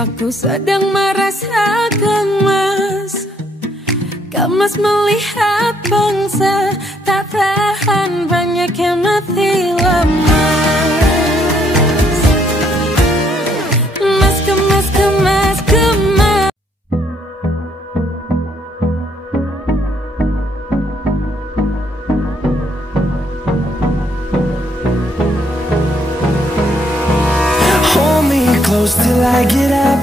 Jiwaku sedang merasa gemas, gemas melihat bangsa tak tahan, banyak yang mati lemas. Gemas, gemas, gemas, gemas. Hold me close till I get up.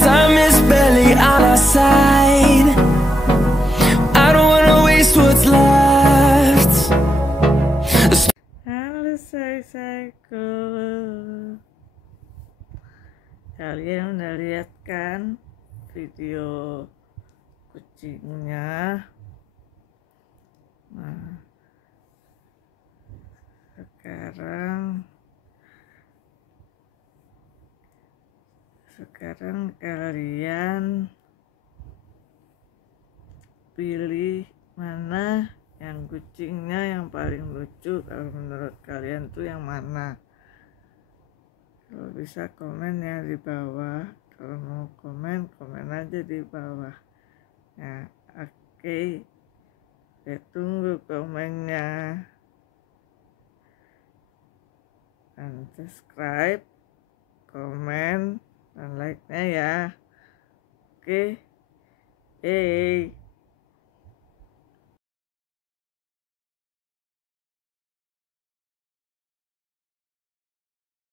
Time is barely on our side. I don't wanna waste what's left. Halo sayangku, kalian udah lihat kan video kucingnya? Nah, sekarang kalian pilih mana yang kucingnya yang paling lucu. Kalau menurut kalian tuh yang mana? Kalau bisa komen ya di bawah. Kalau mau komen, komen aja di bawah. Nah, oke. Saya tunggu komennya. Dan subscribe